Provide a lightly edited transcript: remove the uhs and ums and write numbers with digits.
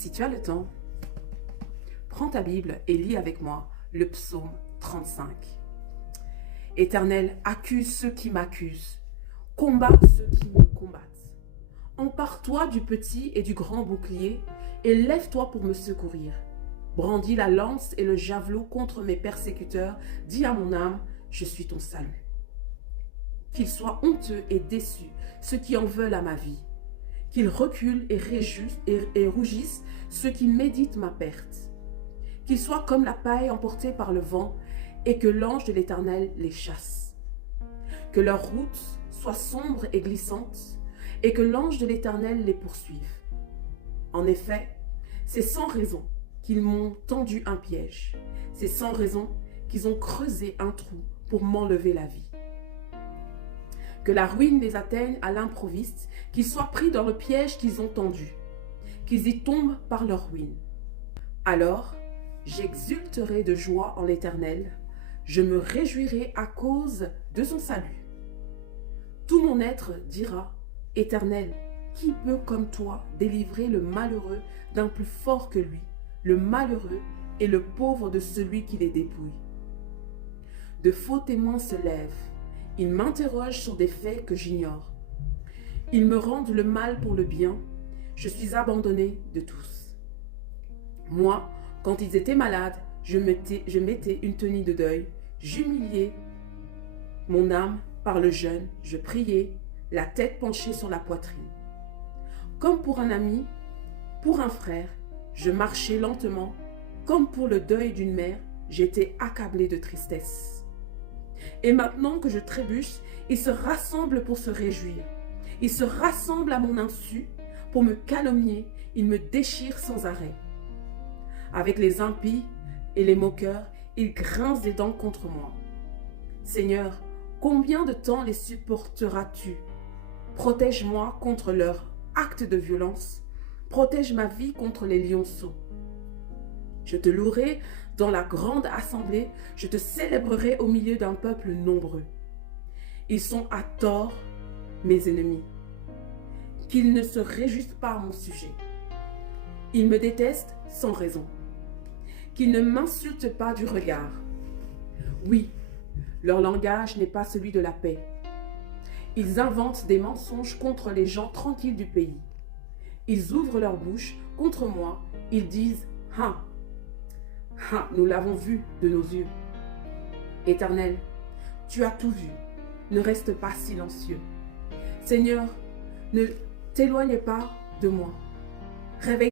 Si tu as le temps, prends ta Bible et lis avec moi le psaume 35. Éternel, accuse ceux qui m'accusent, combat ceux qui me combattent. Empare-toi du petit et du grand bouclier et lève-toi pour me secourir. Brandis la lance et le javelot contre mes persécuteurs. Dis à mon âme, je suis ton salut. Qu'ils soient honteux et déçus, ceux qui en veulent à ma vie. Qu'ils reculent et rougissent, ceux qui méditent ma perte. Qu'ils soient comme la paille emportée par le vent et que l'ange de l'Éternel les chasse. Que leur route soit sombre et glissante et que l'ange de l'Éternel les poursuive. En effet, c'est sans raison qu'ils m'ont tendu un piège. C'est sans raison qu'ils ont creusé un trou pour m'enlever la vie. Que la ruine les atteigne à l'improviste, qu'ils soient pris dans le piège qu'ils ont tendu, qu'ils y tombent par leur ruine. Alors, j'exulterai de joie en l'Éternel, je me réjouirai à cause de son salut. Tout mon être dira, Éternel, qui peut comme toi délivrer le malheureux d'un plus fort que lui, le malheureux et le pauvre de celui qui les dépouille? De faux témoins se lèvent. Ils m'interrogent sur des faits que j'ignore. Ils me rendent le mal pour le bien. Je suis abandonné de tous. Moi, quand ils étaient malades, je mettais une tenue de deuil. J'humiliais mon âme par le jeûne. Je priais, la tête penchée sur la poitrine. Comme pour un ami, pour un frère, je marchais lentement. Comme pour le deuil d'une mère, j'étais accablé de tristesse. Et maintenant que je trébuche, ils se rassemblent pour se réjouir. Ils se rassemblent à mon insu pour me calomnier. Ils me déchirent sans arrêt. Avec les impies et les moqueurs, ils grincent des dents contre moi. Seigneur, combien de temps les supporteras-tu? Protège-moi contre leurs actes de violence. Protège ma vie contre les lionceaux. Je te louerai dans la grande assemblée, je te célébrerai au milieu d'un peuple nombreux. Ils sont à tort, mes ennemis, qu'ils ne se réjouissent pas à mon sujet. Ils me détestent sans raison, qu'ils ne m'insultent pas du regard. Oui, leur langage n'est pas celui de la paix. Ils inventent des mensonges contre les gens tranquilles du pays. Ils ouvrent leur bouche contre moi, ils disent « Ah !» Ah, nous l'avons vu de nos yeux. Éternel, tu as tout vu. Ne reste pas silencieux. Seigneur, ne t'éloigne pas de moi. Réveille